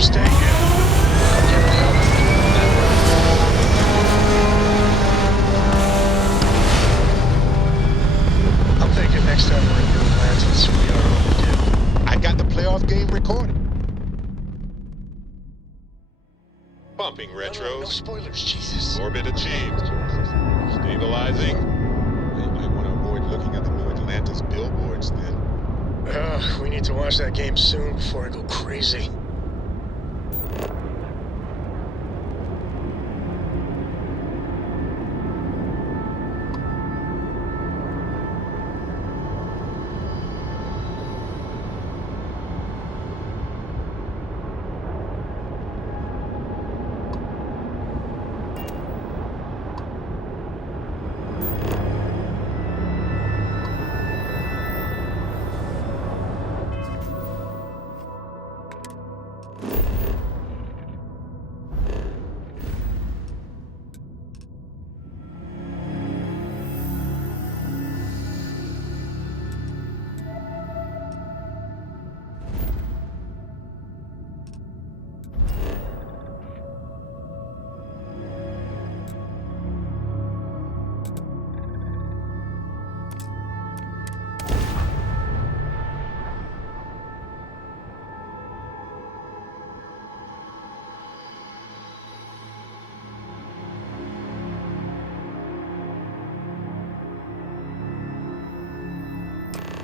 Stay here. I'm thinking next time we're in New Atlantis, we are overdue. I got the playoff game recorded. Pumping retros. No spoilers, Jesus. Orbit achieved. Stabilizing. You might want to avoid looking at the New Atlantis billboards then. We need to watch that game soon before I go crazy.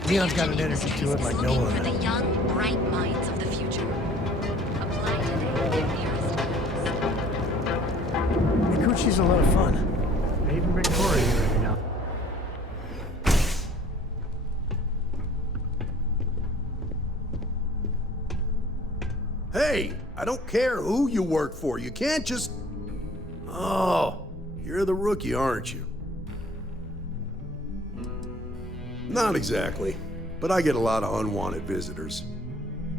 Neon's got an energy to it like no For other. the young, bright minds of the future. Apply today at your nearest kiosk. Mikuchi's a lot of fun. I even bring Tori here every now. Hey, I don't care who you work for. You can't just... Oh, you're the rookie, aren't you? Not exactly, but I get a lot of unwanted visitors.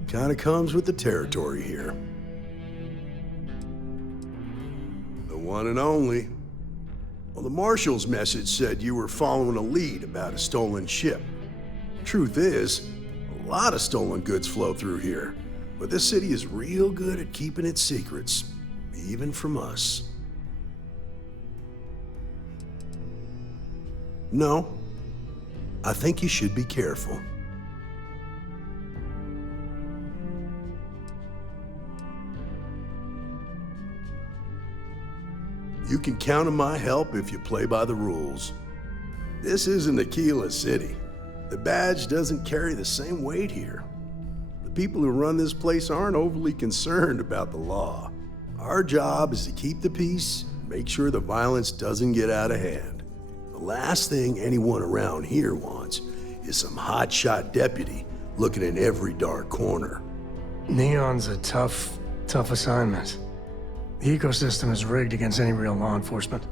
Kinda comes with the territory here. The one and only. Well, the Marshal's message said you were following a lead about a stolen ship. Truth is, a lot of stolen goods flow through here, but this city is real good at keeping its secrets, even from us. No, I think you should be careful. You can count on my help if you play by the rules. This isn't Aquila City. The badge doesn't carry the same weight here. The people who run this place aren't overly concerned about the law. Our job is to keep the peace, make sure the violence doesn't get out of hand. The last thing anyone around here wants is some hotshot deputy looking in every dark corner. Neon's a tough assignment. The ecosystem is rigged against any real law enforcement.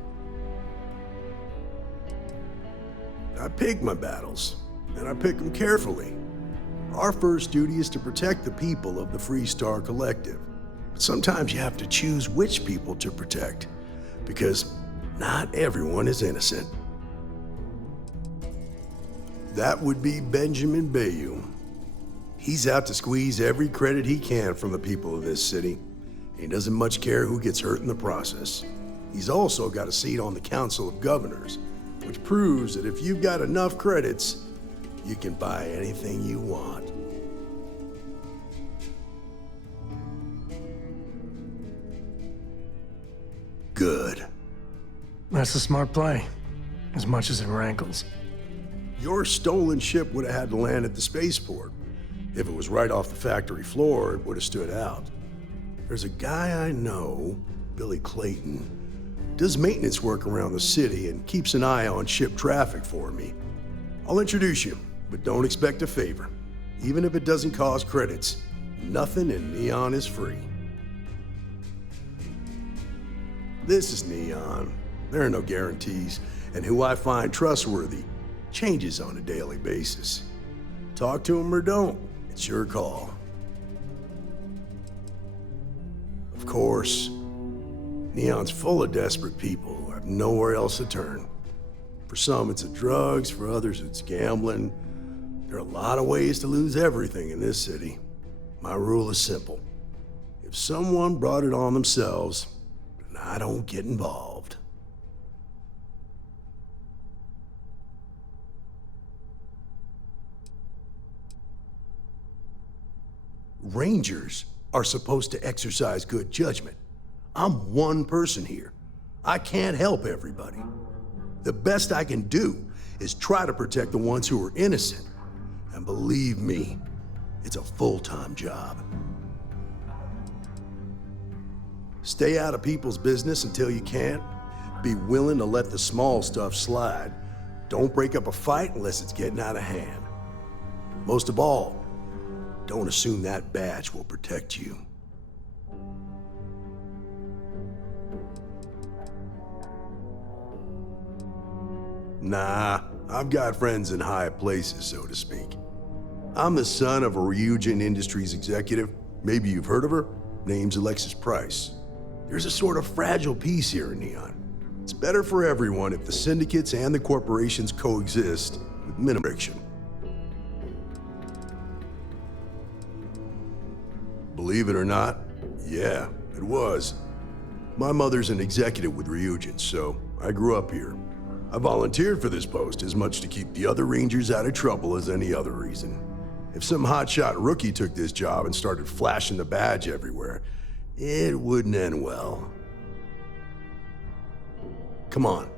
I pick my battles, and I pick them carefully. Our first duty is to protect the people of the Freestar Collective. But sometimes you have to choose which people to protect, because not everyone is innocent. That would be Benjamin Bayou. He's out to squeeze every credit he can from the people of this city. He doesn't much care who gets hurt in the process. He's also got a seat on the Council of Governors, which proves that if you've got enough credits, you can buy anything you want. Good. That's a smart play, as much as it rankles. Your stolen ship would have had to land at the spaceport. If it was right off the factory floor, it would have stood out. There's a guy I know, Billy Clayton, does maintenance work around the city and keeps an eye on ship traffic for me. I'll introduce you, but don't expect a favor. Even if it doesn't cost credits, nothing in Neon is free. This is Neon. There are no guarantees, and who I find trustworthy changes on a daily basis. Talk to him or don't, it's your call. Of course, Neon's full of desperate people who have nowhere else to turn. For some, it's the drugs, for others, it's gambling. There are a lot of ways to lose everything in this city. My rule is simple. If If someone brought it on themselves, then I don't get involved. Rangers are supposed to exercise good judgment. I'm one person here. I can't help everybody. The best I can do is try to protect the ones who are innocent. And believe me, it's a full-time job. Stay out of people's business until you can. Be willing to let the small stuff slide. Don't break up a fight unless it's getting out of hand. Most of all, don't assume that badge will protect you. Nah, I've got friends in high places, so to speak. I'm the son of a Ryujin Industries executive. Maybe you've heard of her. Name's Alexis Price. There's a sort of fragile peace here in Neon. It's better for everyone if the syndicates and the corporations coexist with minimum friction. Believe it or not, yeah, it was. My mother's an executive with Ryujin, so I grew up here. I volunteered for this post as much to keep the other Rangers out of trouble as any other reason. If some hotshot rookie took this job and started flashing the badge everywhere, it wouldn't end well. Come on.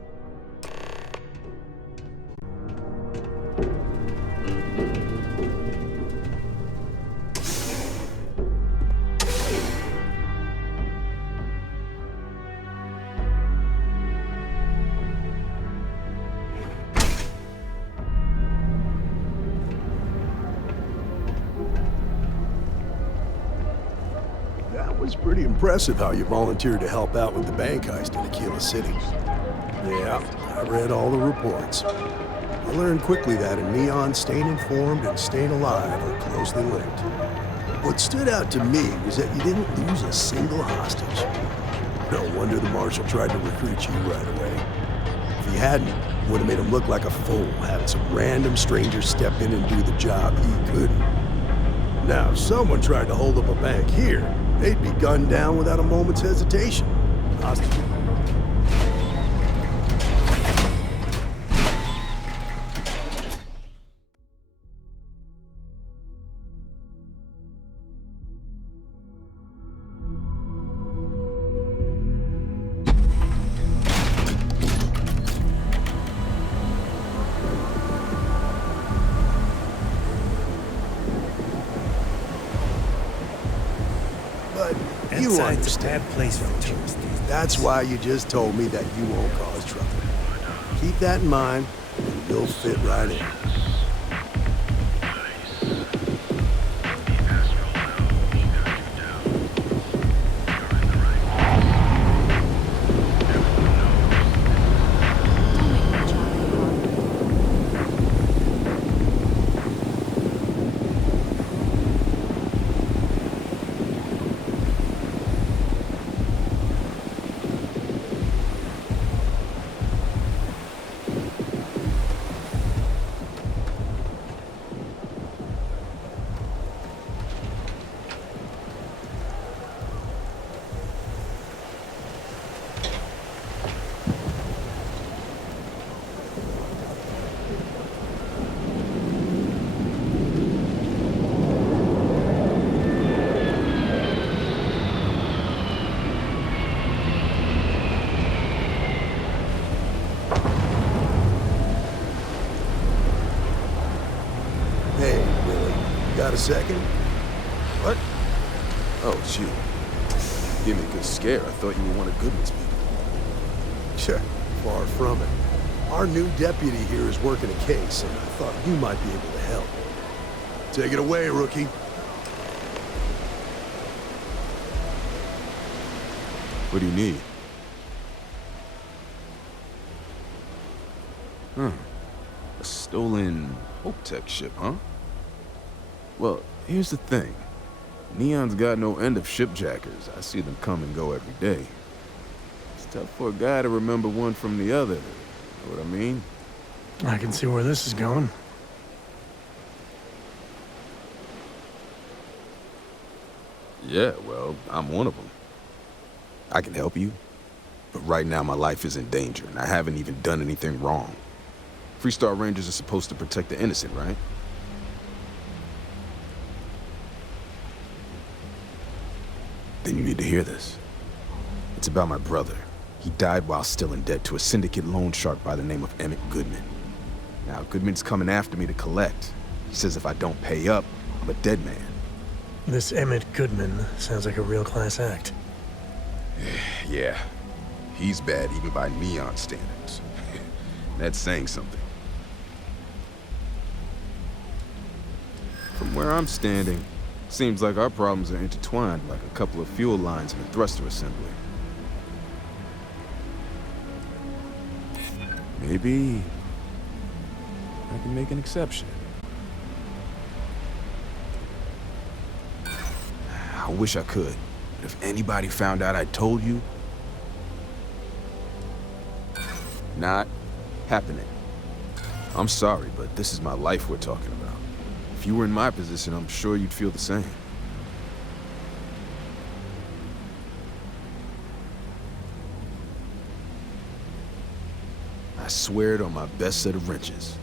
That was pretty impressive how you volunteered to help out with the bank heist in Aquila City. Yeah, I read all the reports. I learned quickly that in Neon, staying informed and staying alive are closely linked. What stood out to me was that you didn't lose a single hostage. No wonder the Marshal tried to recruit you right away. If he hadn't, it would have made him look like a fool, having some random stranger step in and do the job he couldn't. Now, if someone tried to hold up a bank here, they'd be gunned down without a moment's hesitation. Hostage. But you Outside's a understand. bad place for tourists. That's why you just told me that you won't cause trouble. Keep that in mind, and you'll fit right in. Hey, Willie, got a second? What? Oh, it's you. Give me a good scare. I thought you were one of Goodman's people. Sure, far from it. Our new deputy here is working a case, and I thought you might be able to help. Take it away, rookie. What do you need? A stolen Hope-Tech ship, huh? Well, here's the thing. Neon's got no end of shipjackers. I see them come and go every day. It's tough for a guy to remember one from the other. Know what I mean? I can see where this is going. Yeah, well, I'm one of them. I can help you, but right now my life is in danger, and I haven't even done anything wrong. Freestar Rangers are supposed to protect the innocent, right? Then you need to hear this. It's about my brother. He died while still in debt to a syndicate loan shark by the name of Emmett Goodman. Now, Goodman's coming after me to collect. He says if I don't pay up, I'm a dead man. This Emmett Goodman sounds like a real class act. Yeah, he's bad even by Neon standards. That's saying something. From where I'm standing, seems like our problems are intertwined like a couple of fuel lines in a thruster assembly. Maybe I can make an exception. I wish I could, but if anybody found out I told you, not happening. I'm sorry, but this is my life we're talking about. If you were in my position, I'm sure you'd feel the same. I swear it on my best set of wrenches.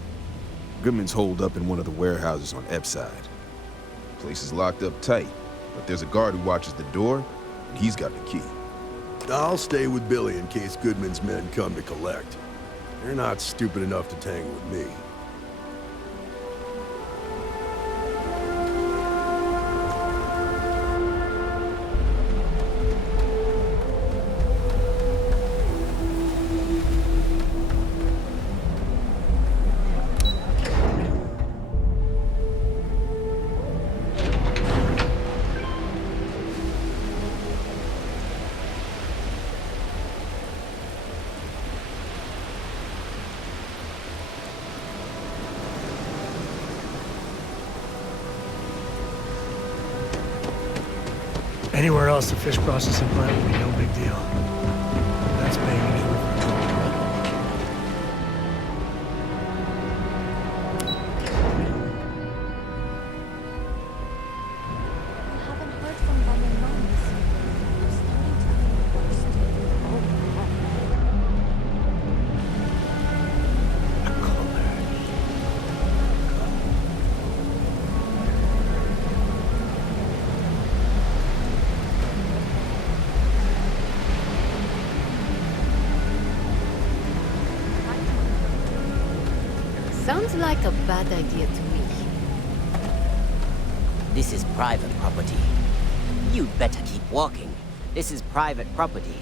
Goodman's holed up in one of the warehouses on Epside. Place is locked up tight, but there's a guard who watches the door, and he's got the key. I'll stay with Billy in case Goodman's men come to collect. They're not stupid enough to tangle with me. Anywhere else, the fish processing plant would be no big deal. That's Bainbridge River. I haven't heard from them in months. I'm starting to feel lost. Sounds like a bad idea to me. This is private property. You'd better keep walking. This is private property.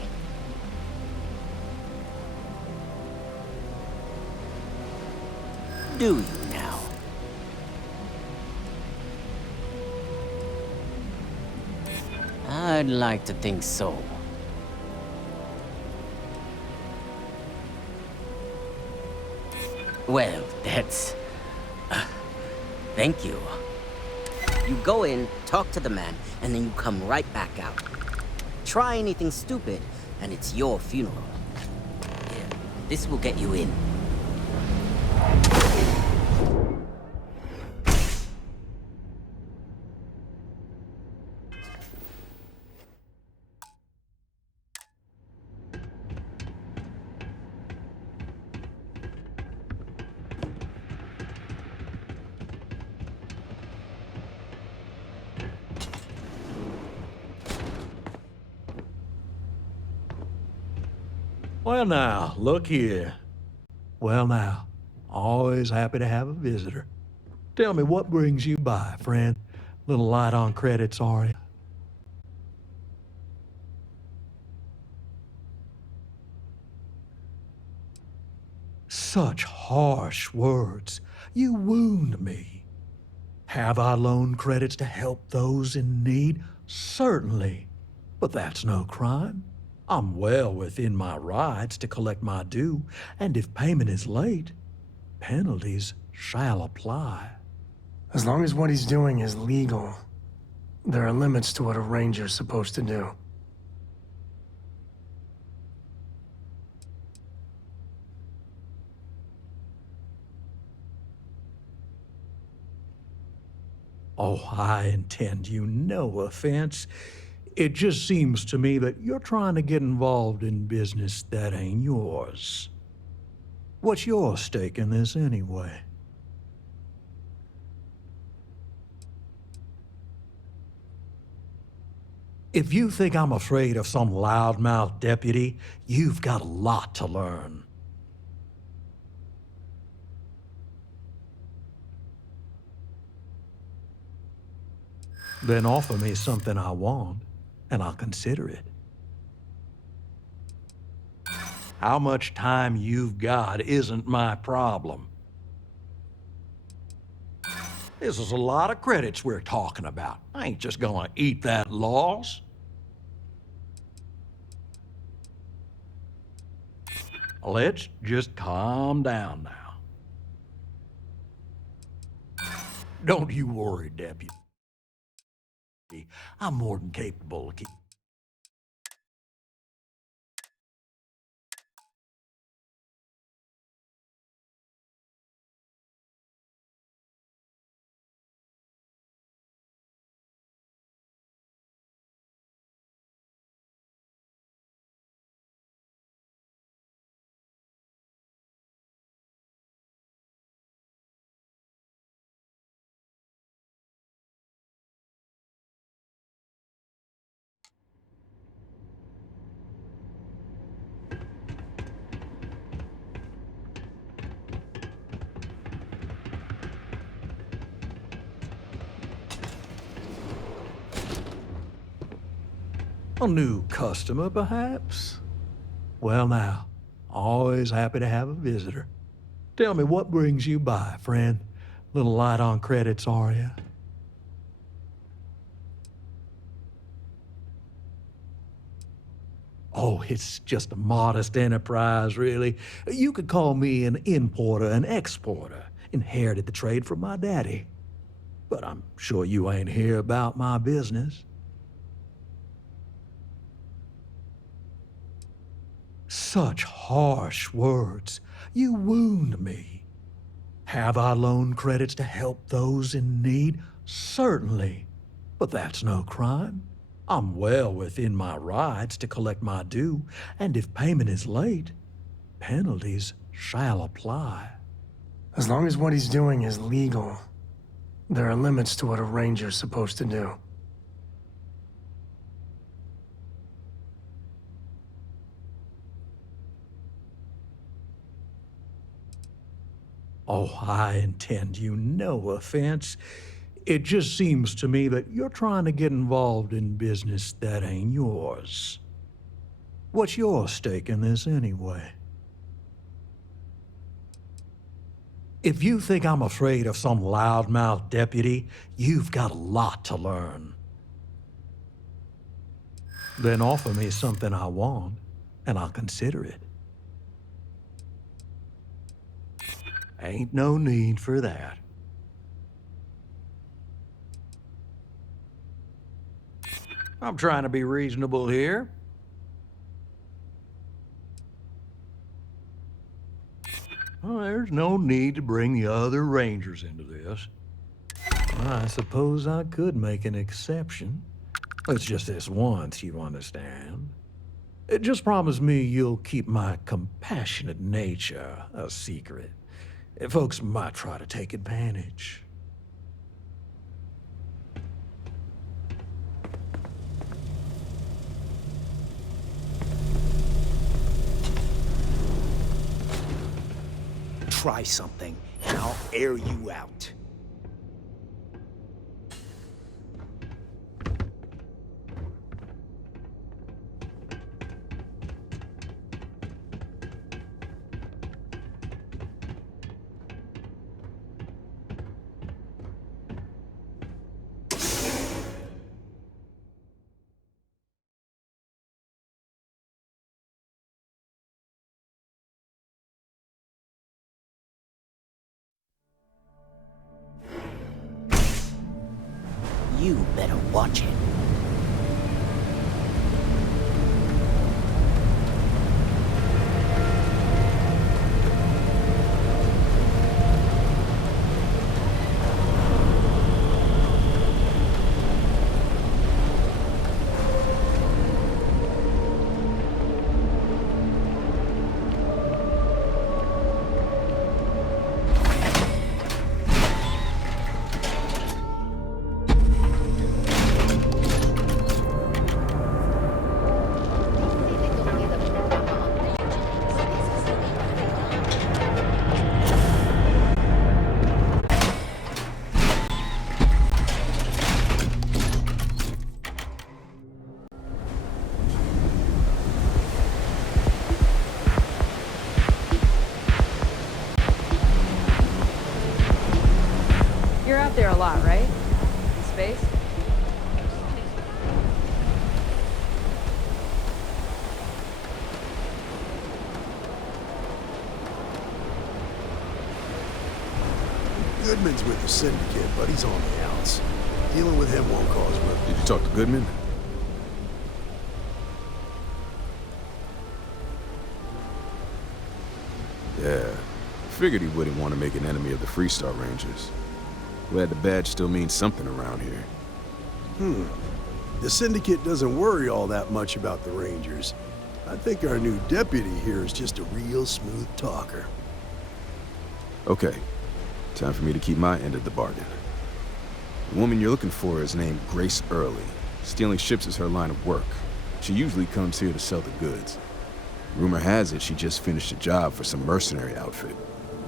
Do you now? I'd like to think so. Well, that's... thank you. You go in, talk to the man, and then you come right back out. Try anything stupid, and it's your funeral. Here, this will get you in. Well now, look here. Well now, always happy to have a visitor. Tell me, what brings you by, friend? Little light on credits, are you? Such harsh words. You wound me. Have I loaned credits to help those in need? Certainly. But that's no crime. I'm well within my rights to collect my due, and if payment is late, penalties shall apply. As long as what he's doing is legal, there are limits to what a ranger's supposed to do. Oh, I intend you no offense. It just seems to me that you're trying to get involved in business that ain't yours. What's your stake in this anyway? If you think I'm afraid of some loudmouth deputy, you've got a lot to learn. Then offer me something I want, and I'll consider it. How much time you've got isn't my problem. This is a lot of credits we're talking about. I ain't just gonna eat that loss. Let's just calm down now. Don't you worry, Deputy. I'm more than capable of keeping. A new customer, perhaps? Well, now, always happy to have a visitor. Tell me, what brings you by, friend? Little light on credits, are you? Oh, it's just a modest enterprise, really. You could call me an importer and exporter. Inherited the trade from my daddy. But I'm sure you ain't here about my business. Such harsh words. You wound me. Have I loaned credits to help those in need? Certainly. But that's no crime. I'm well within my rights to collect my due, and if payment is late, penalties shall apply. As long as what he's doing is legal, there are limits to what a ranger's supposed to do. Oh, I intend you no offense. It just seems to me that you're trying to get involved in business that ain't yours. What's your stake in this anyway? If you think I'm afraid of some loudmouth deputy, you've got a lot to learn. Then offer me something I want, and I'll consider it. Ain't no need for that. I'm trying to be reasonable here. Well, there's no need to bring the other Rangers into this. I suppose I could make an exception. It's just this once, you understand. Just promise me you'll keep my compassionate nature a secret. Folks might try to take advantage. Try something, and I'll air you out. You better watch it. out there a lot, right? In space? Goodman's with the syndicate, but he's on the outs. Dealing with him won't cause ruckus. Did you talk to Goodman? Yeah. Figured he wouldn't want to make an enemy of the Freestar Rangers. Glad the badge still means something around here. The syndicate doesn't worry all that much about the Rangers. I think our new deputy here is just a real smooth talker. Okay. Time for me to keep my end of the bargain. The woman you're looking for is named Grace Early. Stealing ships is her line of work. She usually comes here to sell the goods. Rumor has it she just finished a job for some mercenary outfit.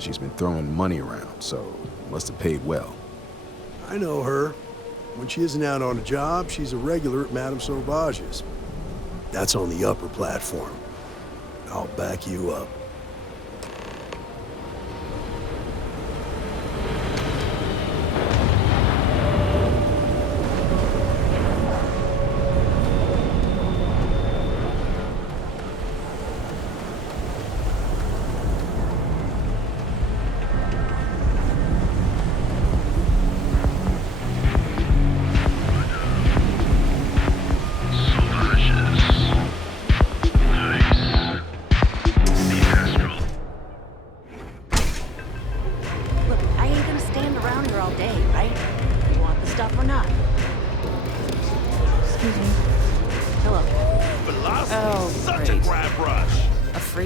She's been throwing money around, so must have paid well. I know her. When she isn't out on a job, she's a regular at Madame Sauvage's. That's on the upper platform. I'll back you up.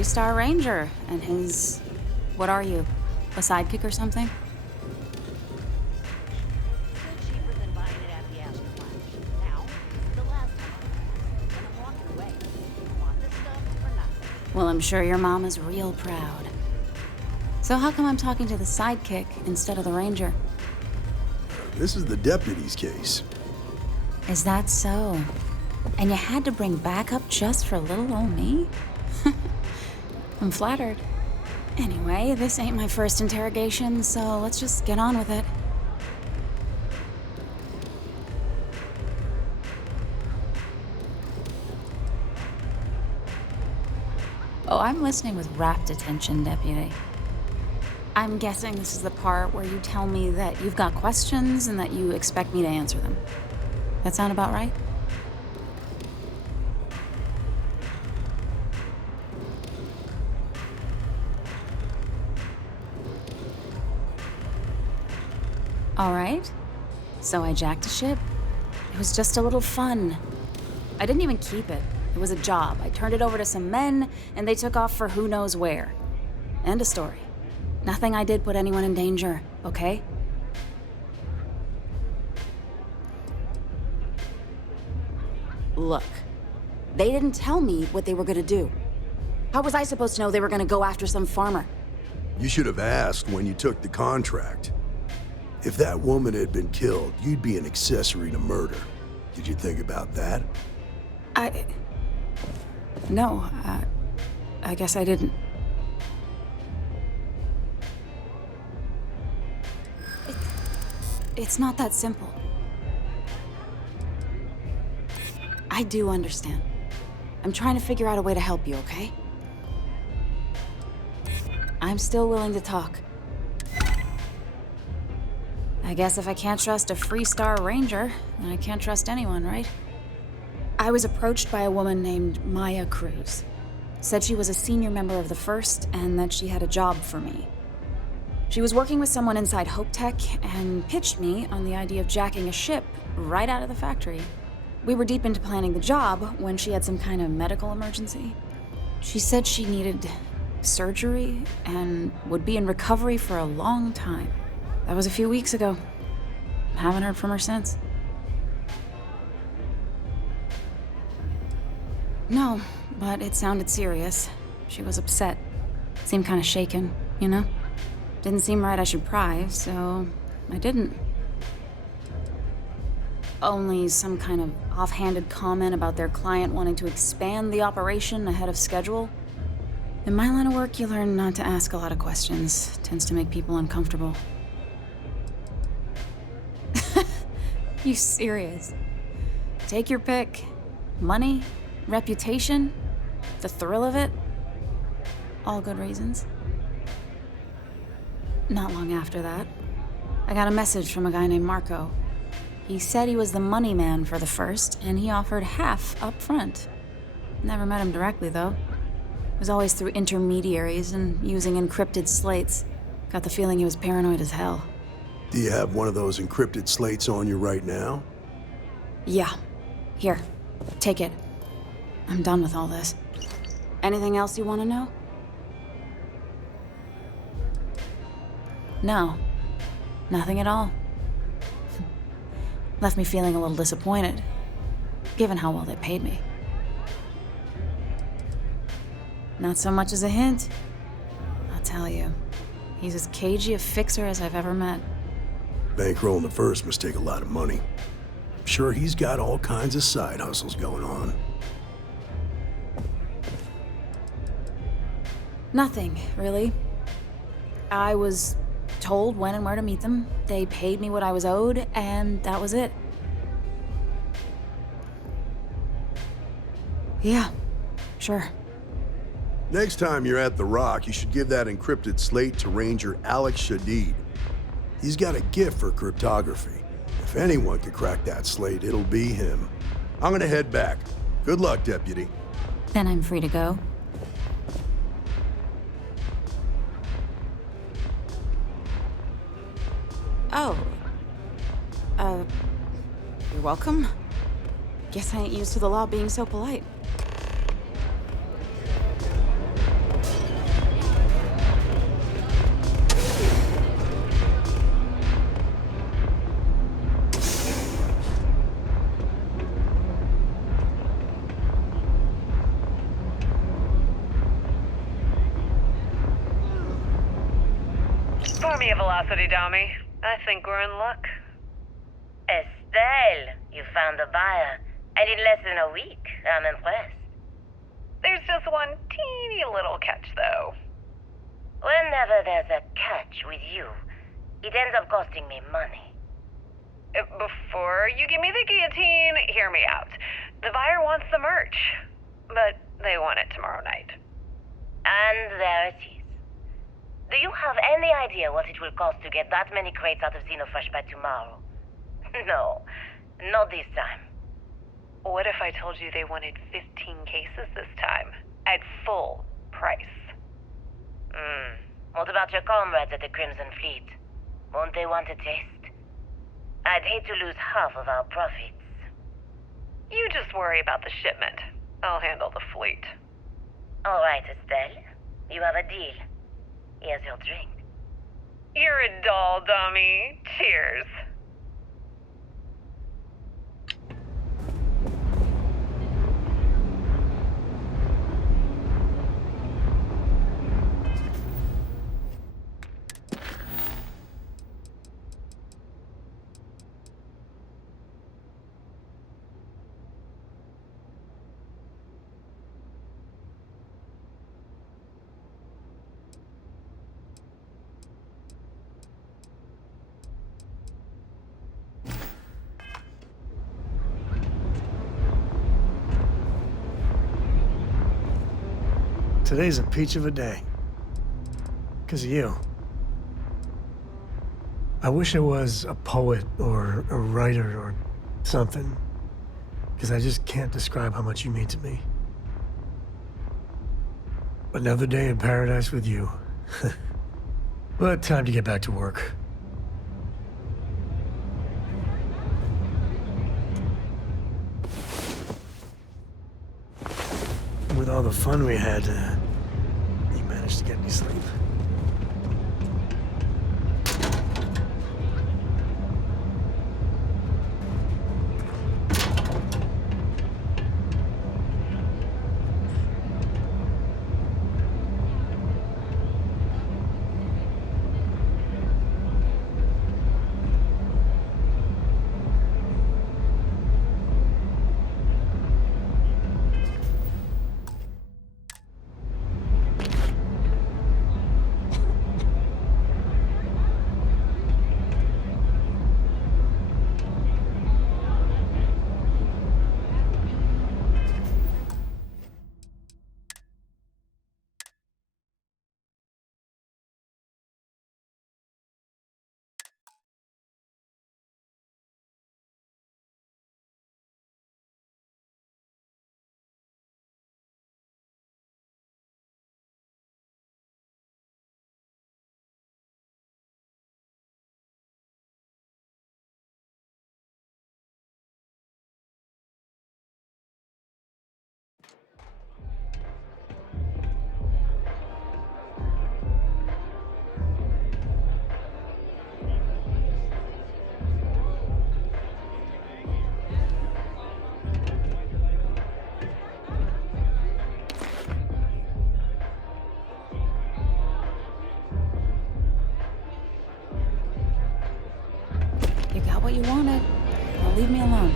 Star Ranger and his... what are you? A sidekick or something? Well, I'm sure your mom is real proud. So how come I'm talking to the sidekick instead of the ranger? This is the deputy's case. Is that so? And you had to bring backup just for little old me? I'm flattered. Anyway, this ain't my first interrogation, so let's just get on with it. Oh, I'm listening with rapt attention, Deputy. I'm guessing this is the part where you tell me that you've got questions and that you expect me to answer them. That sound about right? All right. So I jacked a ship. It was just a little fun. I didn't even keep it. It was a job. I turned it over to some men, and they took off for who knows where. End of story. Nothing I did put anyone in danger, okay? Look, they didn't tell me what they were gonna do. How was I supposed to know they were gonna go after some farmer? You should have asked when you took the contract. If that woman had been killed, you'd be an accessory to murder. Did you think about that? No, I guess I didn't. It's not that simple. I do understand. I'm trying to figure out a way to help you, okay? I'm still willing to talk. I guess if I can't trust a Freestar Ranger, then I can't trust anyone, right? I was approached by a woman named Maya Cruz. Said she was a senior member of the First and that she had a job for me. She was working with someone inside Hope Tech and pitched me on the idea of jacking a ship right out of the factory. We were deep into planning the job when she had some kind of medical emergency. She said she needed surgery and would be in recovery for a long time. That was a few weeks ago. Haven't heard from her since. No, but it sounded serious. She was upset. Seemed kind of shaken, you know? Didn't seem right I should pry, so I didn't. Only some kind of offhanded comment about their client wanting to expand the operation ahead of schedule. In my line of work, you learn not to ask a lot of questions. Tends to make people uncomfortable. You serious? Take your pick. Money, reputation, the thrill of it. All good reasons. Not long after that, I got a message from a guy named Marco. He said he was the money man for the first, and he offered half up front. Never met him directly, though. It was always through intermediaries and using encrypted slates. Got the feeling he was paranoid as hell. Do you have one of those encrypted slates on you right now? Yeah. Here, take it. I'm done with all this. Anything else you want to know? No. Nothing at all. Left me feeling a little disappointed, given how well they paid me. Not so much as a hint. I'll tell you, he's as cagey a fixer as I've ever met. Bankrolling the first must take a lot of money. I'm sure he's got all kinds of side hustles going on. Nothing, really. I was told when and where to meet them. They paid me what I was owed, and that was it. Yeah, sure. Next time you're at the Rock, you should give that encrypted slate to Ranger Alex Shadid. He's got a gift for cryptography. If anyone could crack that slate, it'll be him. I'm gonna head back. Good luck, Deputy. Then I'm free to go. Oh. You're welcome. Guess I ain't used to the law being so polite. Pour me a velocity, dummy. I think we're in luck. Estelle, you found a buyer. And in less than a week. I'm impressed. There's just one teeny little catch, though. Whenever there's a catch with you, it ends up costing me money. Before you give me the guillotine, hear me out. The buyer wants the merch, but they want it tomorrow night. And there it is. Do you have any idea what it will cost to get that many crates out of Xenofresh by tomorrow? No, not this time. What if I told you they wanted 15 cases this time, at full price? What about your comrades at the Crimson Fleet? Won't they want a taste? I'd hate to lose half of our profits. You just worry about the shipment. I'll handle the fleet. All right, Estelle. You have a deal. Here's your drink. You're a doll, dummy. Cheers. Today's a peach of a day. 'Cause of you. I wish I was a poet or a writer or something. 'Cause I just can't describe how much you mean to me. Another day in paradise with you. But time to get back to work. With all the fun we had, you managed to get any sleep? you wanted. Now leave me alone.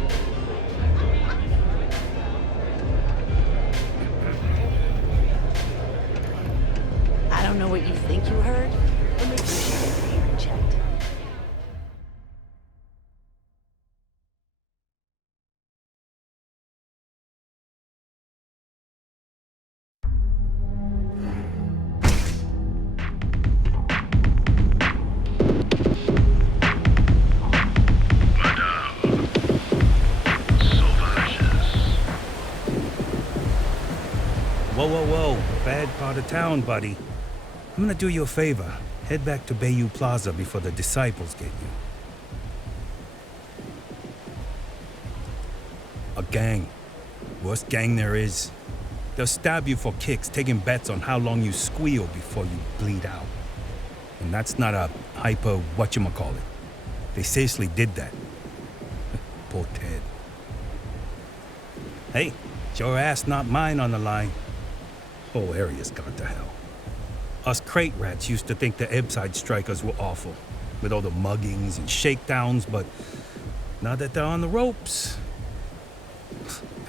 I don't know what you think you heard, but make sure your ear checked. Whoa, whoa, whoa. Bad part of town, buddy. I'm gonna do you a favor. Head back to Bayou Plaza before the disciples get you. A gang. Worst gang there is. They'll stab you for kicks, taking bets on how long you squeal before you bleed out. And that's not a hyper whatchamacallit. They seriously did that. Poor Ted. Hey, it's your ass, not mine on the line. Whole area's gone to hell. Us crate rats used to think the Ebbside strikers were awful, with all the muggings and shakedowns, but now that they're on the ropes,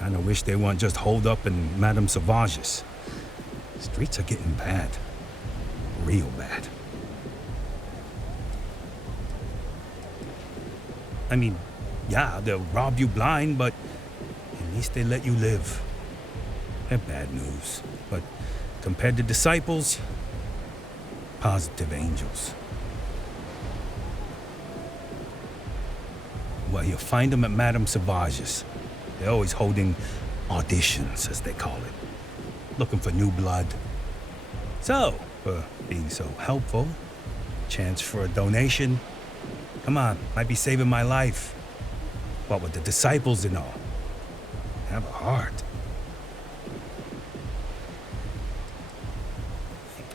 kinda wish they weren't just holed up in Madame Sauvage's. Streets are getting bad. Real bad. I mean, yeah, they'll rob you blind, but at least they let you live. They're bad news, but compared to disciples, positive angels. Well, you'll find them at Madame Sauvage's. They're always holding auditions, as they call it. Looking for new blood. So, for being so helpful, chance for a donation. Come on, might be saving my life. What with the disciples and all. Have a heart.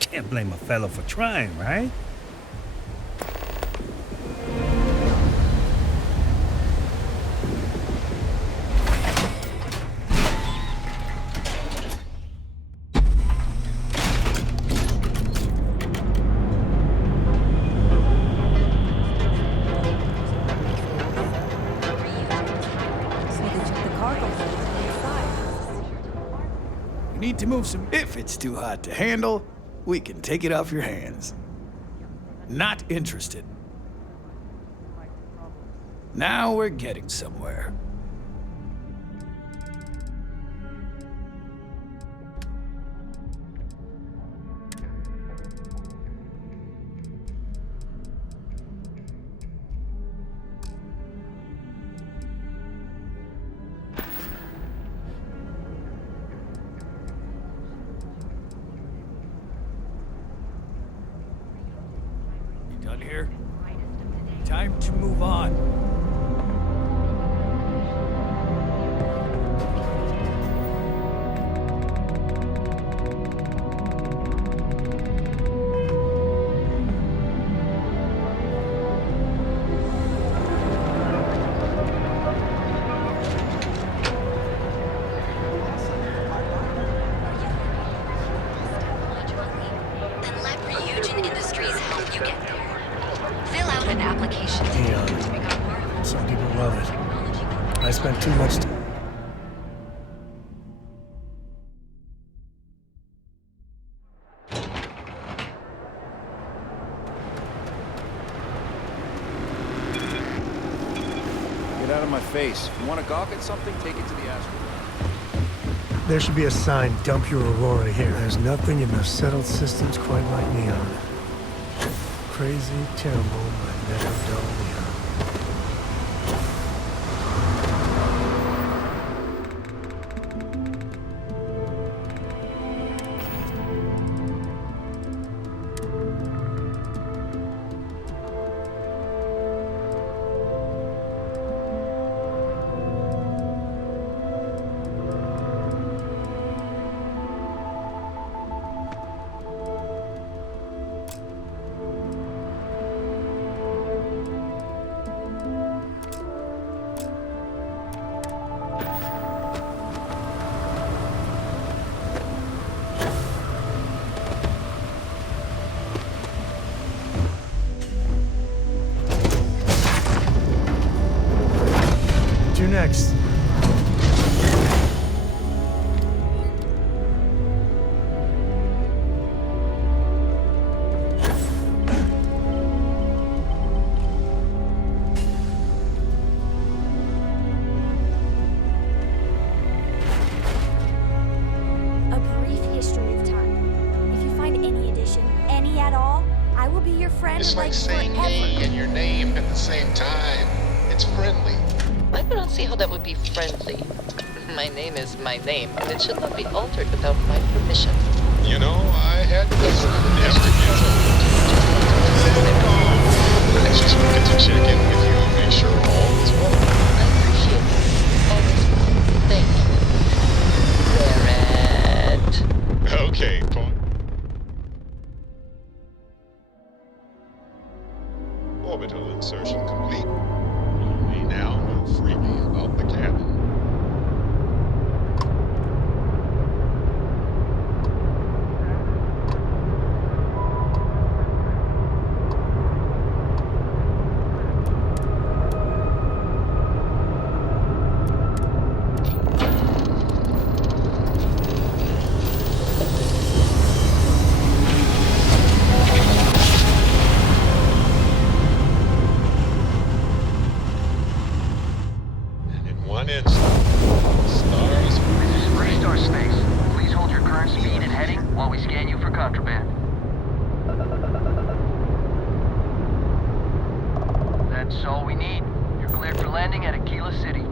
Can't blame a fella for trying, right? You need to move some. If it's too hot to handle, we can take it off your hands. Not interested. Now we're getting somewhere. Done here? Time to move on. Some people love it. I spent too much time. Get out of my face. If you want to gawk at something, take it to the asteroid. There should be a sign, dump your Aurora here. There's nothing in the settled systems quite like Neon. Crazy, terrible, but never dull Neon. You're next. A brief history of time. If you find any addition, any at all, I will be your friend It's like saying forever. me and your name at the same time. It's friendly. I do not see how that would be friendly. My name is my name, and it should not be altered without my permission. You know, I had this never gets old. I just wanted to check in with you and make sure all is well. I appreciate it. Always well. Thank you. Garrett. Okay, point. Orbital insertion complete. You may now move freely about the cabin. One instant. Stars. This is Freestar Space. Please hold your current speed and heading while we scan you for contraband. That's all we need. You're cleared for landing at Aquila City.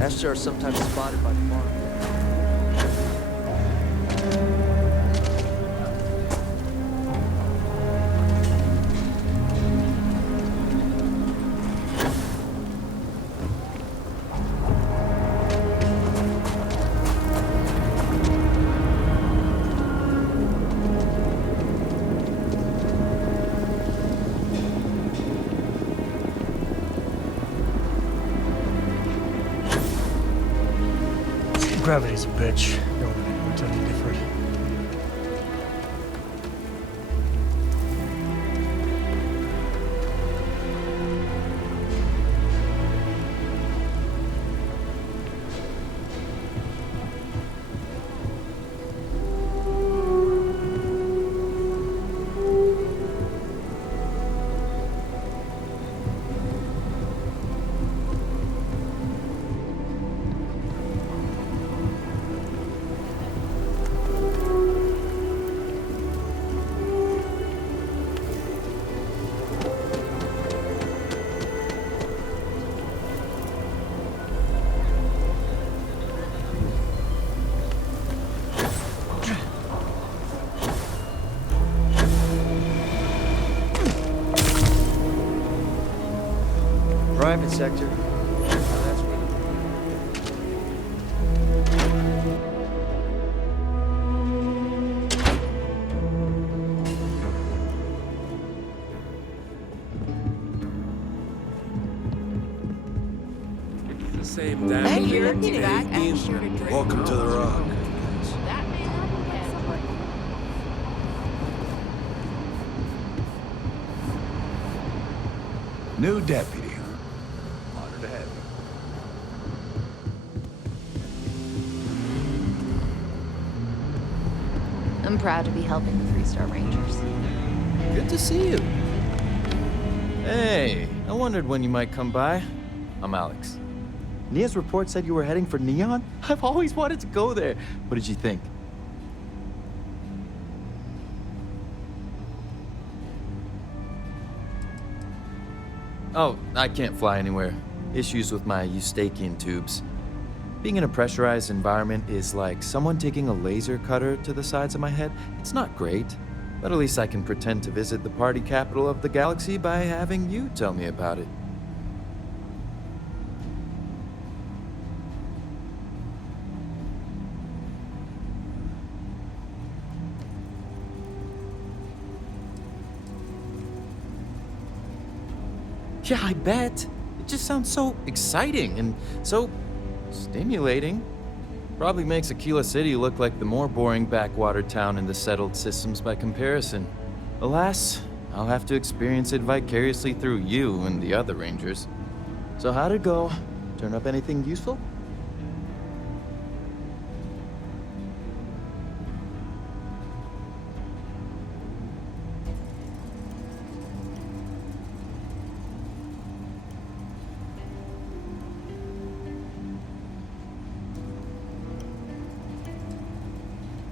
Astro are sometimes spotted by farm. Gravity's a bitch. Don't let anyone tell you different. Private sector. Now that's where the same damn Hey, you're thing getting back. today. I'm sure to drink. Welcome to the Rock. That may happen at some point. New deputy, huh? Honored to have you. I'm proud to be helping the 3-star Rangers. Good to see you. Hey, I wondered when you might come by. I'm Alex. Nia's report said you were heading for Neon? I've always wanted to go there. What did you think? Oh, I can't fly anywhere. Issues with my Eustachian tubes. Being in a pressurized environment is like someone taking a laser cutter to the sides of my head. It's not great, but at least I can pretend to visit the party capital of the galaxy by having you tell me about it. Yeah, I bet. It just sounds so exciting and so stimulating. Probably makes Aquila City look like the more boring backwater town in the settled systems by comparison. Alas, I'll have to experience it vicariously through you and the other Rangers. So how'd it go? Turn up anything useful?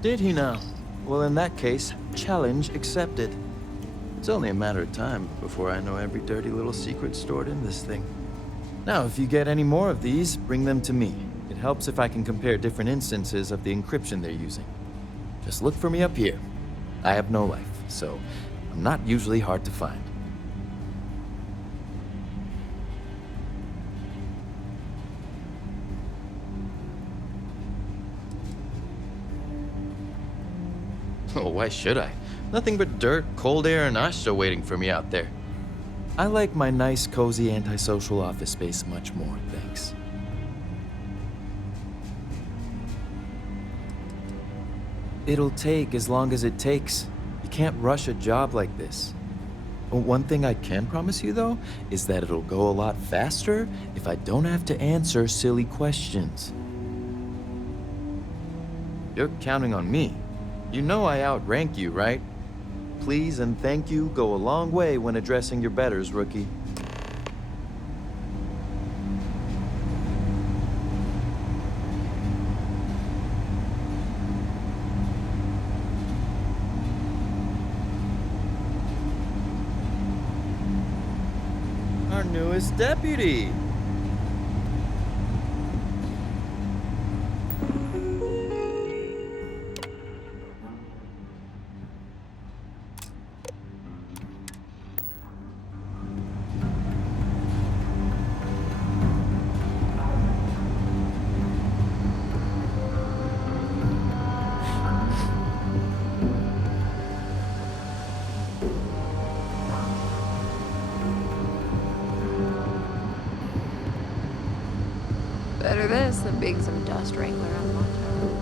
Did he now? Well, in that case, challenge accepted. It's only a matter of time before I know every dirty little secret stored in this thing. Now, if you get any more of these, bring them to me. It helps if I can compare different instances of the encryption they're using. Just look for me up here. I have no life, so I'm not usually hard to find. Oh, why should I? Nothing but dirt, cold air, and Asha waiting for me out there. I like my nice, cozy, antisocial office space much more, thanks. It'll take as long as it takes. You can't rush a job like this. One thing I can promise you, though, is that it'll go a lot faster if I don't have to answer silly questions. You're counting on me. You know I outrank you, right? Please and thank you go a long way when addressing your betters, rookie. Our newest deputy. Better this than being some dust wrangler on Montauk.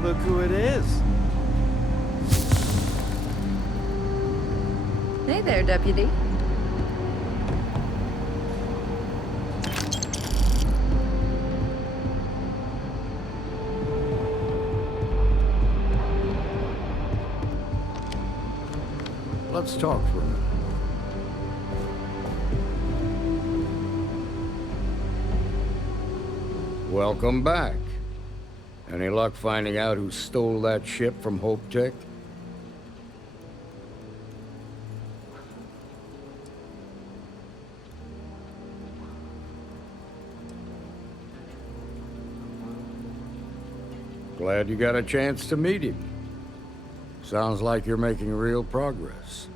Look who it is. Hey there, Deputy. let's talk for a minute. Welcome back. Any luck finding out who stole that ship from Hope Tech? Glad you got a chance to meet him. Sounds like you're making real progress.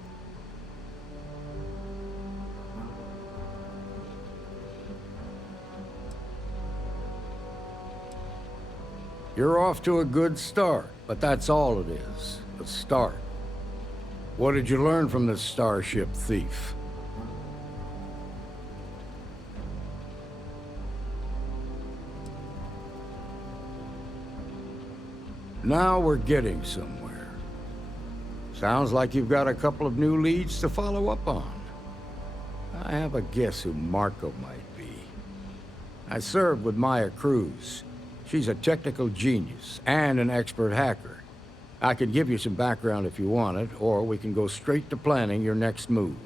You're off to a good start, but that's all it is, a start. What did you learn from this starship thief? Now we're getting somewhere. Sounds like you've got a couple of new leads to follow up on. I have a guess who Marco might be. I served with Maya Cruz. She's a technical genius and an expert hacker. I could give you some background if you want it, or we can go straight to planning your next move.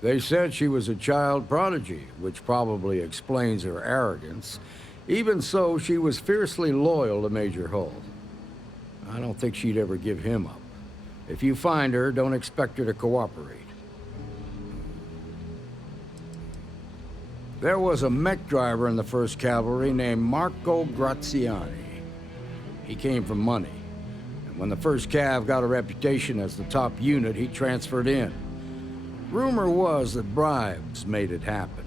They said she was a child prodigy, which probably explains her arrogance. Even so, she was fiercely loyal to Major Hull. I don't think she'd ever give him up. If you find her, don't expect her to cooperate. There was a mech driver in the 1st Cavalry named Marco Graziani. He came from money. And when the 1st Cav got a reputation as the top unit, he transferred in. Rumor was that bribes made it happen.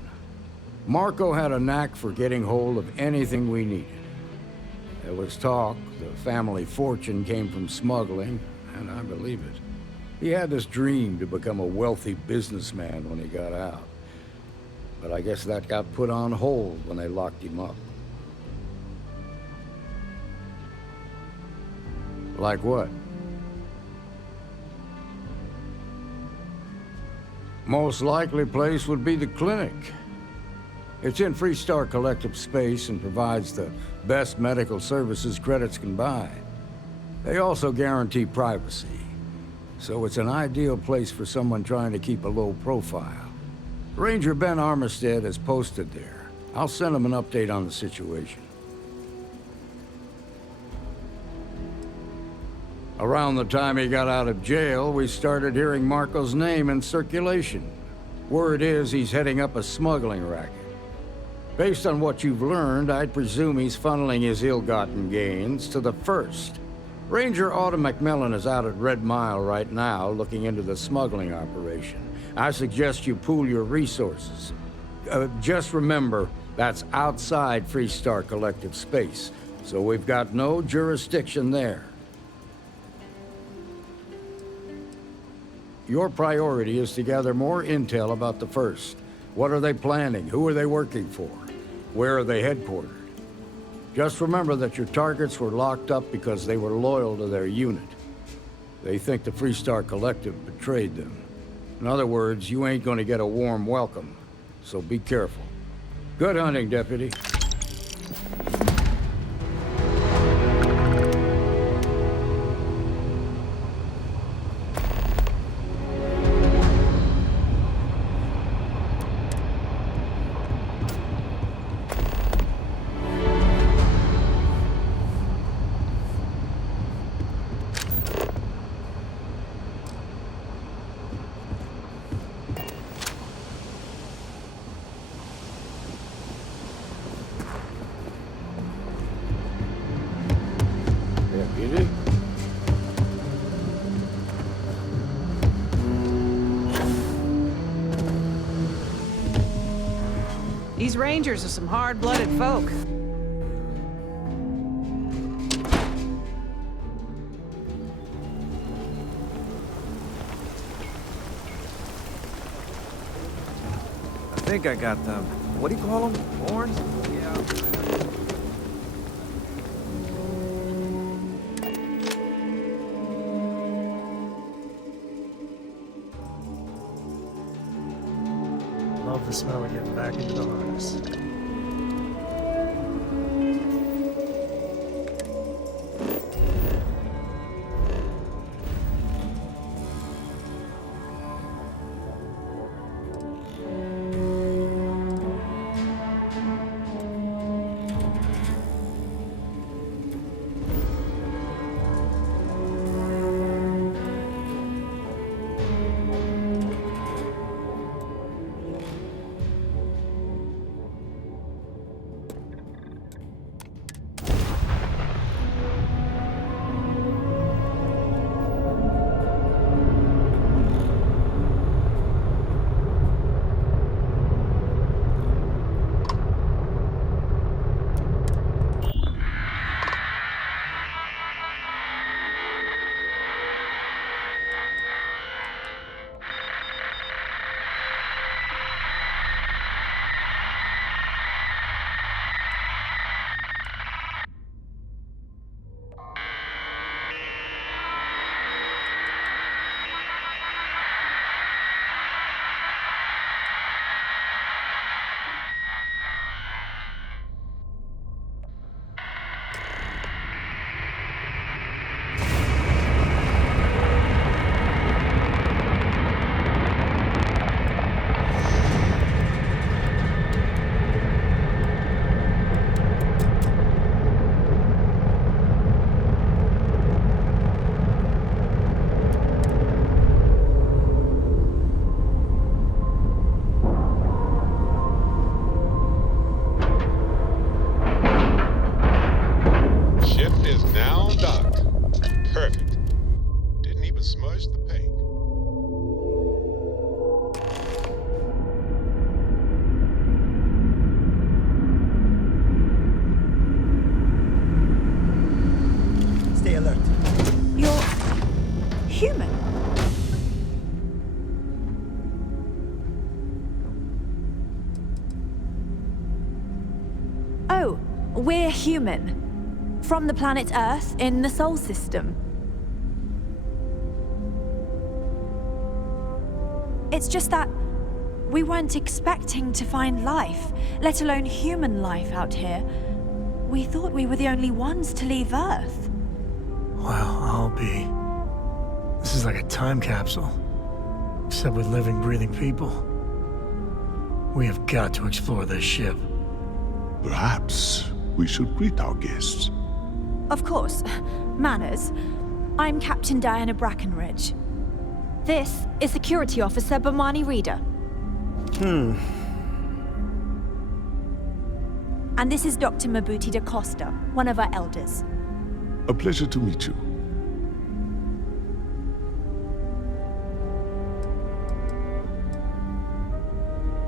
Marco had a knack for getting hold of anything we needed. There was talk the family fortune came from smuggling, and I believe it. He had this dream to become a wealthy businessman when he got out. But I guess that got put on hold when they locked him up. Like what? Most likely place would be the clinic. It's in Freestar Collective space and provides the best medical services credits can buy. They also guarantee privacy, so it's an ideal place for someone trying to keep a low profile. Ranger Ben Armistead is posted there. I'll send him an update on the situation. Around the time he got out of jail, we started hearing Marco's name in circulation. Word is he's heading up a smuggling racket. Based on what you've learned, I'd presume he's funneling his ill-gotten gains to the 1st. Ranger Autumn McMillan is out at Red Mile right now, looking into the smuggling operation. I suggest you pool your resources. Just remember, that's outside Freestar Collective space, so we've got no jurisdiction there. Your priority is to gather more intel about the 1st. What are they planning? Who are they working for? Where are they headquartered? Just remember that your targets were locked up because they were loyal to their unit. They think the Freestar Collective betrayed them. In other words, you ain't gonna get a warm welcome, so be careful. Good hunting, Deputy. Deputy? These Rangers are some hard-blooded folk. I think I got them. What do you call them? Horns? Yeah. Love the smell of getting back into the harness. human. Oh, we're human. From the planet Earth in the Sol system. It's just that we weren't expecting to find life, let alone human life out here. We thought we were the only ones to leave Earth. Well, I'll be. This is like a time capsule. Except with living, breathing people. We have got to explore this ship. Perhaps we should greet our guests. Of course. Manners. I'm Captain Diana Brackenridge. This is Security Officer Bomani Reader. And this is Dr. Mabuti da Costa, one of our elders. A pleasure to meet you.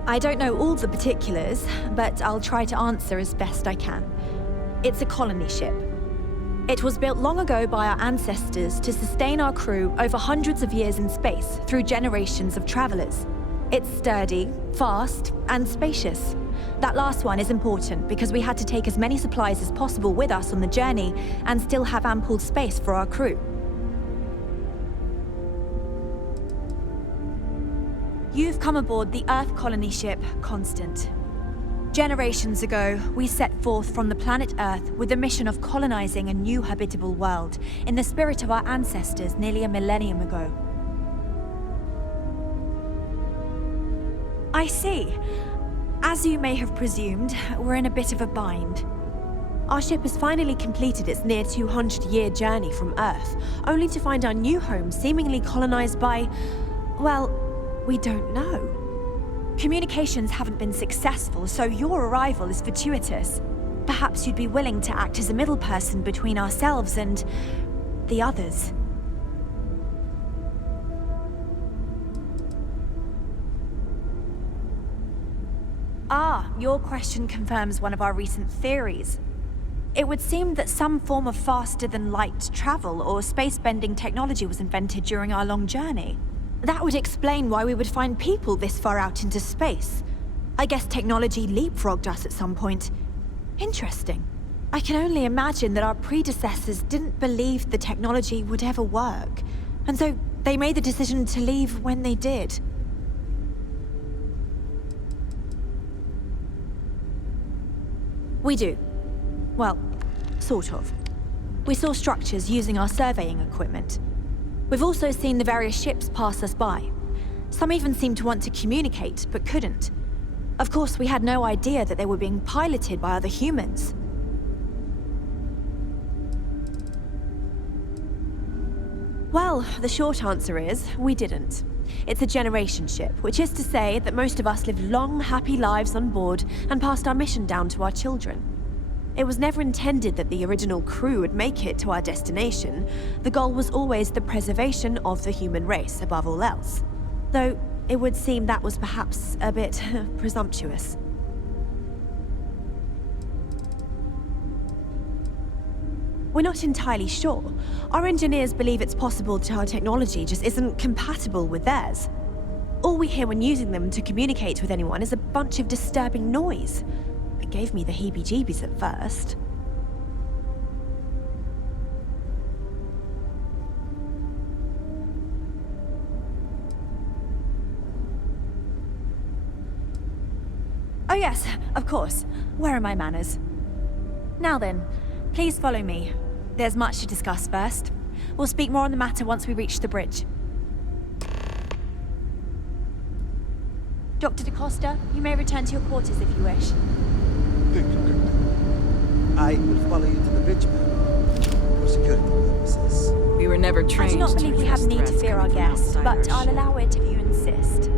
I don't know all the particulars, but I'll try to answer as best I can. It's a colony ship. It was built long ago by our ancestors to sustain our crew over hundreds of years in space through generations of travelers. It's sturdy, fast, and spacious. That last one is important because we had to take as many supplies as possible with us on the journey and still have ample space for our crew. You've come aboard the Earth colony ship, Constant. Generations ago, we set forth from the planet Earth with the mission of colonizing a new habitable world in the spirit of our ancestors nearly a millennium ago. I see. As you may have presumed, we're in a bit of a bind. Our ship has finally completed its near 200-year journey from Earth, only to find our new home seemingly colonized by, well, we don't know. Communications haven't been successful, so your arrival is fortuitous. Perhaps you'd be willing to act as a middle person between ourselves and the others. Ah, your question confirms one of our recent theories. It would seem that some form of faster-than-light travel or space-bending technology was invented during our long journey. That would explain why we would find people this far out into space. I guess technology leapfrogged us at some point. Interesting. I can only imagine that our predecessors didn't believe the technology would ever work, and so they made the decision to leave when they did. We do. Well, sort of. We saw structures using our surveying equipment. We've also seen the various ships pass us by. Some even seemed to want to communicate, but couldn't. Of course, we had no idea that they were being piloted by other humans. Well, the short answer is, we didn't. It's a generation ship, which is to say that most of us lived long, happy lives on board and passed our mission down to our children. It was never intended that the original crew would make it to our destination. The goal was always the preservation of the human race above all else. Though, it would seem that was perhaps a bit presumptuous. We're not entirely sure. Our engineers believe it's possible that our technology just isn't compatible with theirs. All we hear when using them to communicate with anyone is a bunch of disturbing noise. It gave me the heebie-jeebies at first. Oh yes, of course. Where are my manners? Now then, please follow me. There's much to discuss first. We'll speak more on the matter once we reach the bridge. Dr. DaCosta, you may return to your quarters if you wish. Thank you, Captain. I will follow you to the bridge, ma'am, for security purposes. We were never trained I do not believe we have need to fear our guests, but I'll allow it if you insist.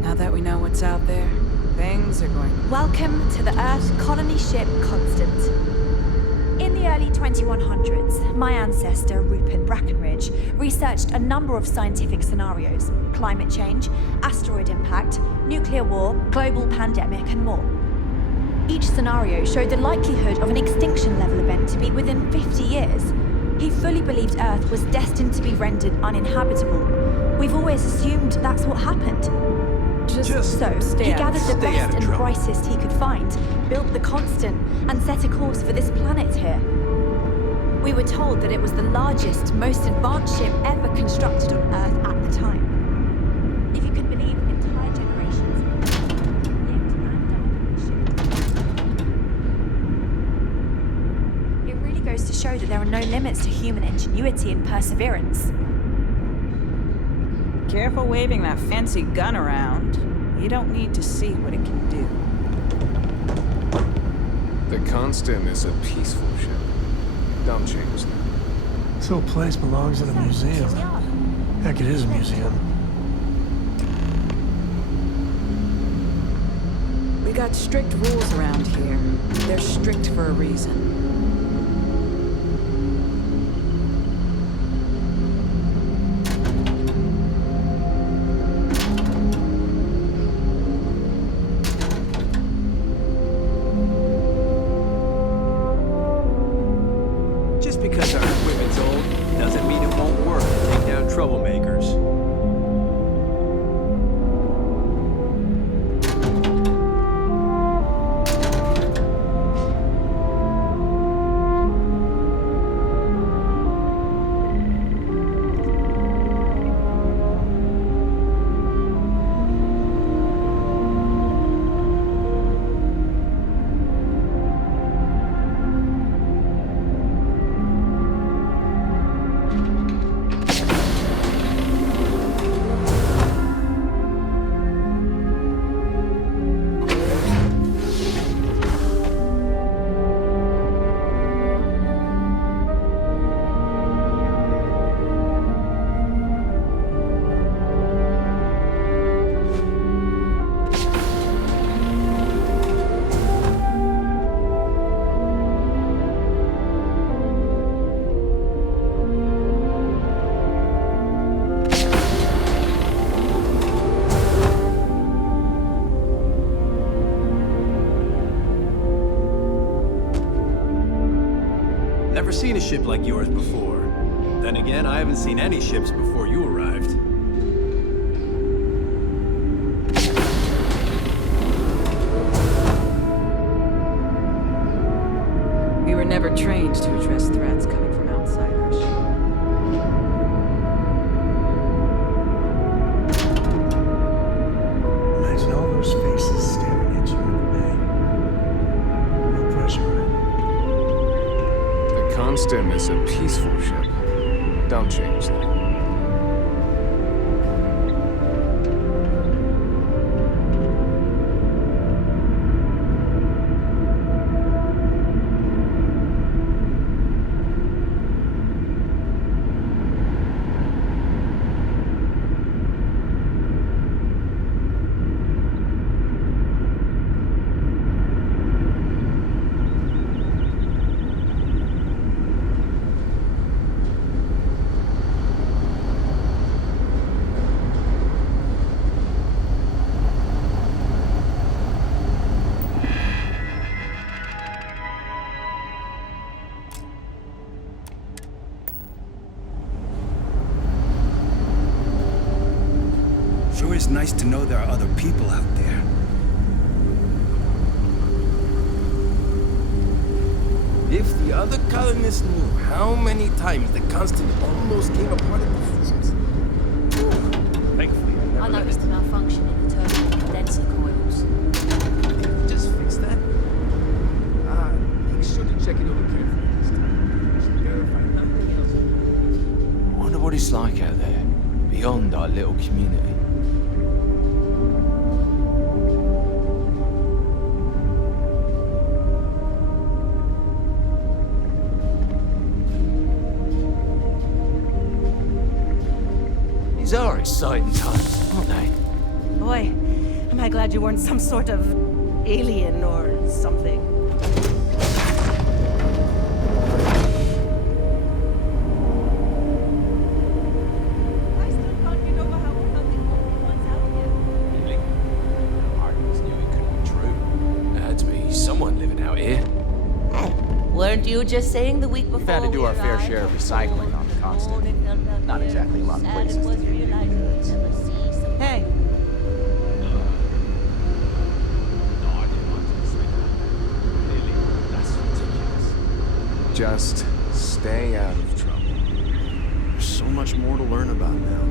Now that we know what's out there, things are going... Welcome to the Earth colony ship Constant. In the early 2100s, my ancestor, Rupert Brackenridge, researched a number of scientific scenarios: climate change, asteroid impact, nuclear war, global pandemic, and more. Each scenario showed the likelihood of an extinction-level event to be within 50 years. He fully believed Earth was destined to be rendered uninhabitable. We've always assumed that's what happened. So, he gathered the best and brightest he could find, built the Constant, and set a course for this planet here. We were told that it was the largest, most advanced ship ever constructed on Earth at the time. If you could believe, entire generations lived and died on the ship. It really goes to show that there are no limits to human ingenuity and perseverance. Careful waving that fancy gun around. You don't need to see what it can do. The Constant is a peaceful ship. Don't change that. This whole place belongs in a museum. Heck, it is a museum. We got strict rules around here. They're strict for a reason. Just because our equipment's old doesn't mean it won't work to take down troublemakers. Never seen a ship like yours before. Then again, I haven't seen any ships before you arrived. We were never trained to address threats coming from outsiders. Imagine all those faces staring at you every day. No pressure, right? The Constant is a peaceful ship. Don't change that. Sure is nice to know there are other people out there. If the other colonists knew how many times the Constant almost came apart at the seams. Thankfully, I never I let noticed it. a malfunction in the turbine condenser coils. Did you just fix that? Make sure to check it over carefully this time. Just verify nothing else. I wonder what it's like out there, beyond our little community. These are exciting times, aren't they? Boy, am I glad you weren't some sort of alien or something. Had to be someone living out here. Weren't you just saying the week before We've had to do our fair arrived, share of recycling on the constant. Not exactly a lot of places to get goods. Hey. Just stay out of trouble. There's so much more to learn about now.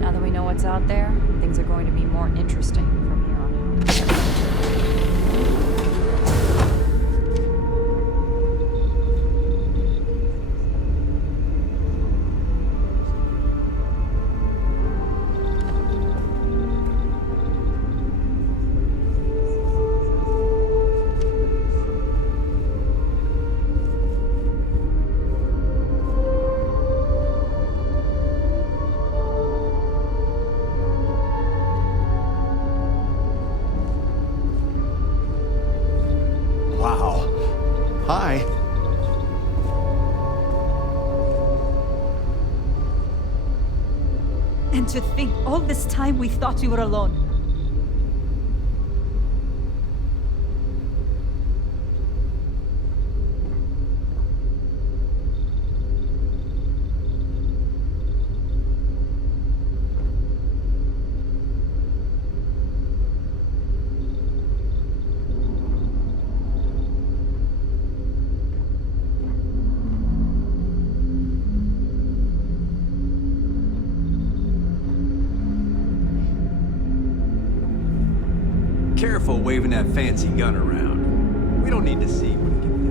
Now that we know what's out there, things are going to be more interesting from here on out. Wow. Hi. And to think all this time we thought we were alone. Careful waving that fancy gun around. We don't need to see what it can do.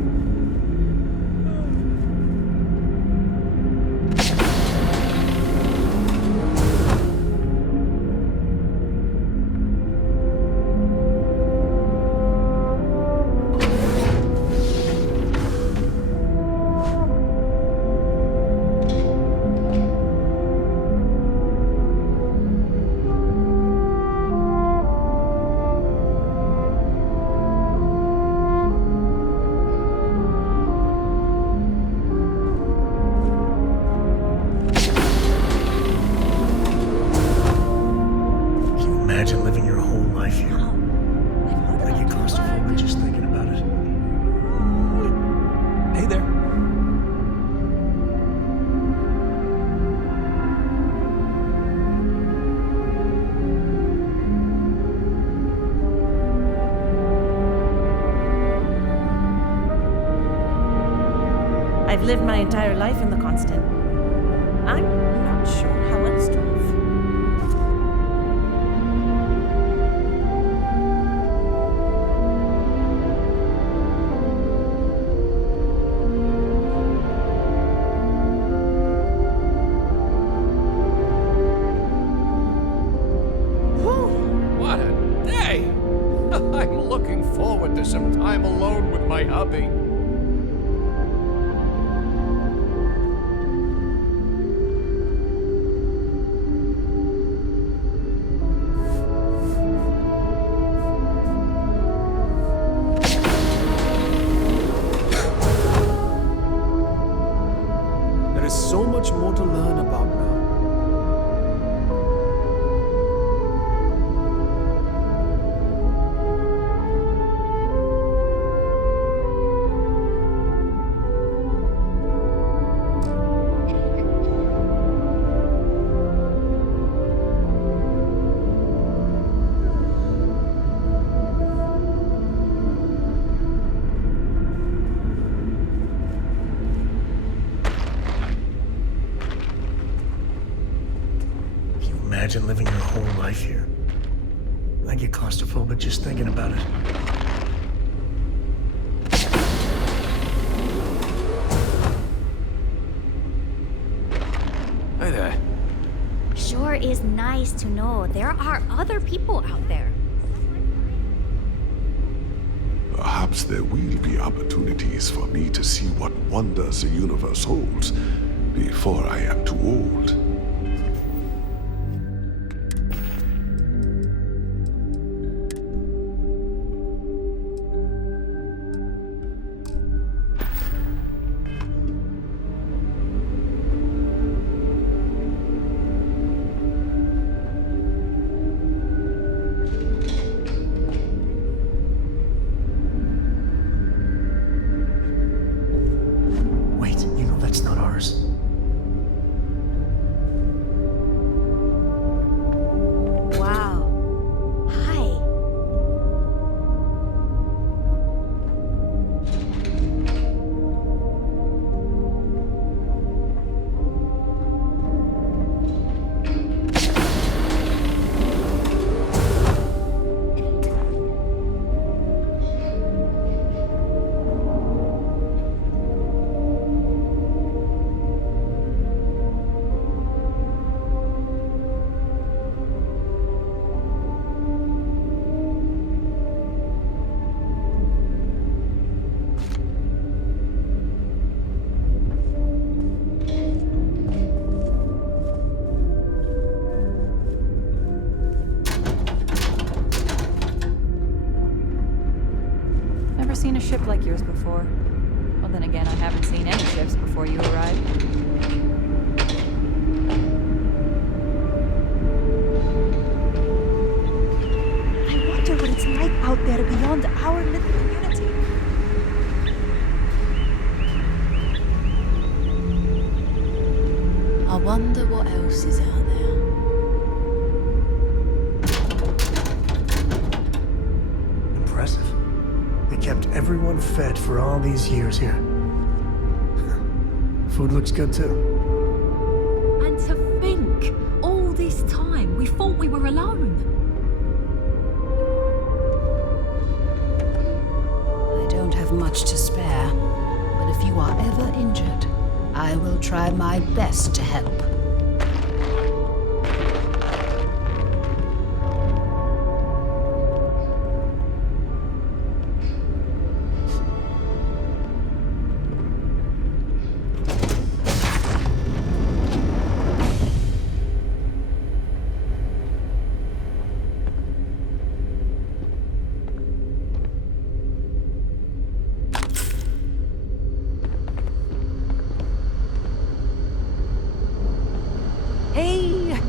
Imagine living your whole life here. I get claustrophobic just thinking about it. Hey there. I've lived my entire life in the constant. I'm not sure how else to live. What a day! I'm looking forward to some time alone with my hubby. There is so much more to learn about now. Imagine living your whole life here. I get claustrophobic just thinking about it. Hey there. Sure is nice to know there are other people out there. Perhaps there will be opportunities for me to see what wonders the universe holds before I am too old. seen a ship like yours before. Well, then again, I haven't seen any ships before you arrived. I wonder what it's like out there beyond our little community. I wonder what else is out there. Impressive. They kept everyone fed for all these years here. Food looks good too. And to think, all this time, we thought we were alone. I don't have much to spare, but if you are ever injured, I will try my best to help. Hey!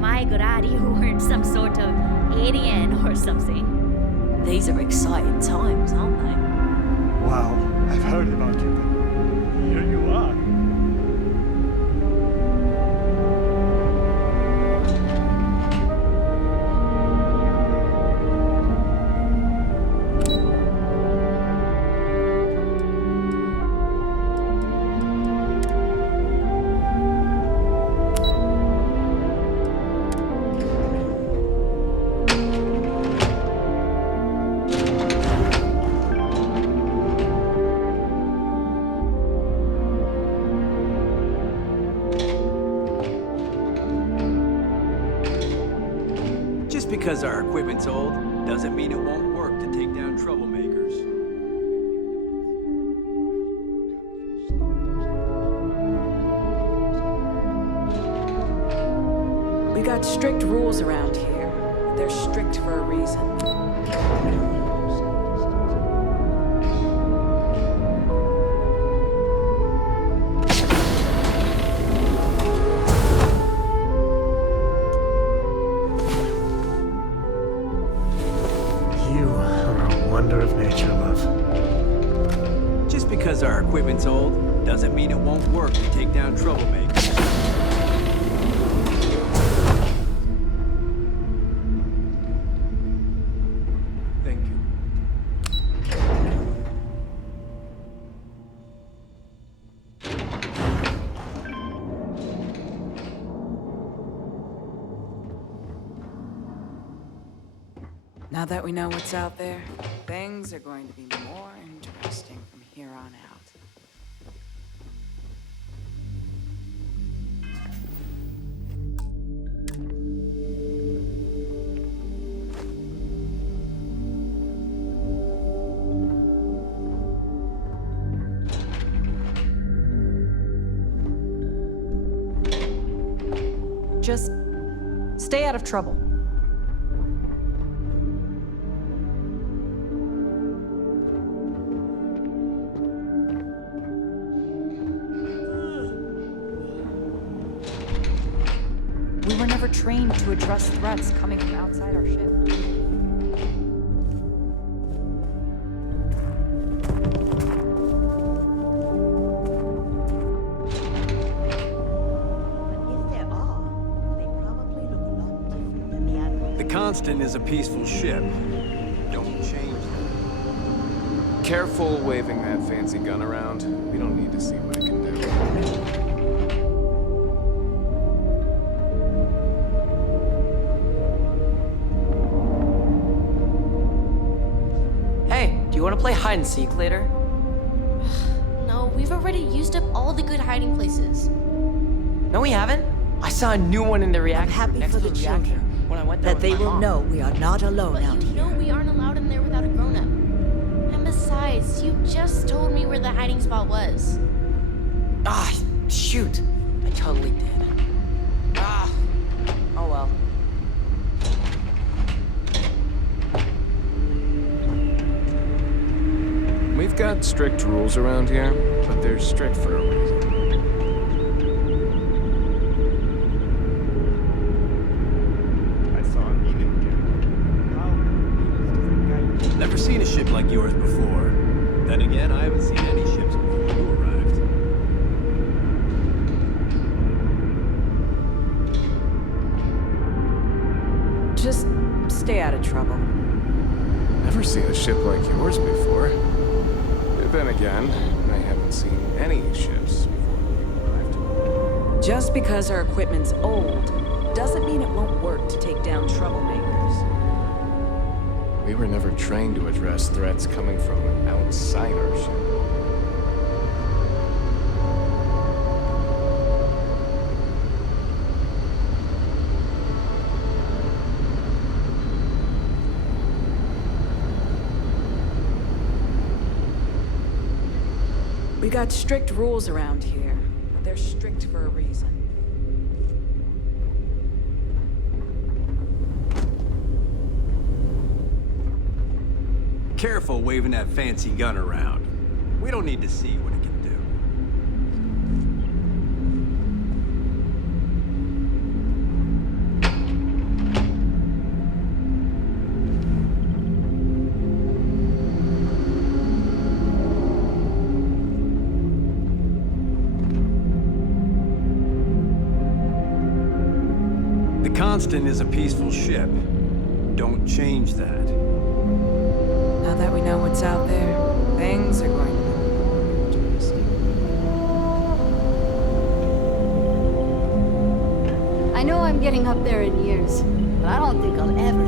I glad you weren't some sort of alien or something. These are exciting times, aren't they? Wow, I've heard about you, but here you are. Just because our equipment's old doesn't mean it won't work to take down troublemakers. We got strict rules around here. They're strict for a reason. You are a wonder of nature, love. Just because our equipment's old doesn't mean it won't work to take down troublemakers. Thank you. Now that we know what's out there, things are going to be more interesting from here on out. Just stay out of trouble. We were never trained to address threats coming from outside our ship. The Constant is a peaceful ship. Don't change that. Careful waving that fancy gun around. We don't need to see what it can do. Hey, do you want to play hide and seek later? No, we've already used up all the good hiding places. No, we haven't. I saw a new one in the reactor. Happy next for to the reactor children. When I went there That with they my will mom. know we are not alone But out you here. know we aren't allowed in there without a grown-up. And besides, you just told me where the hiding spot was. Ah, shoot. I totally did. Ah. Oh well. We've got strict rules around here, but they're strict for a reason. I saw a meaning here. Never seen a ship like yours before. Then again, I haven't seen any ships before you arrived. Just stay out of trouble. Never seen a ship like yours before. Then again, I haven't seen any ships before you arrived. Just because our equipment's old doesn't mean it won't work to take down troublemakers. We were never trained to address threats coming from outside our ship. We got strict rules around here, but they're strict for a reason. Careful waving that fancy gun around. We don't need to see what it can do. The Constant is a peaceful ship. Don't change that. Now that we know what's out there, things are going to be more interesting. I know I'm getting up there in years, but I don't think I'll ever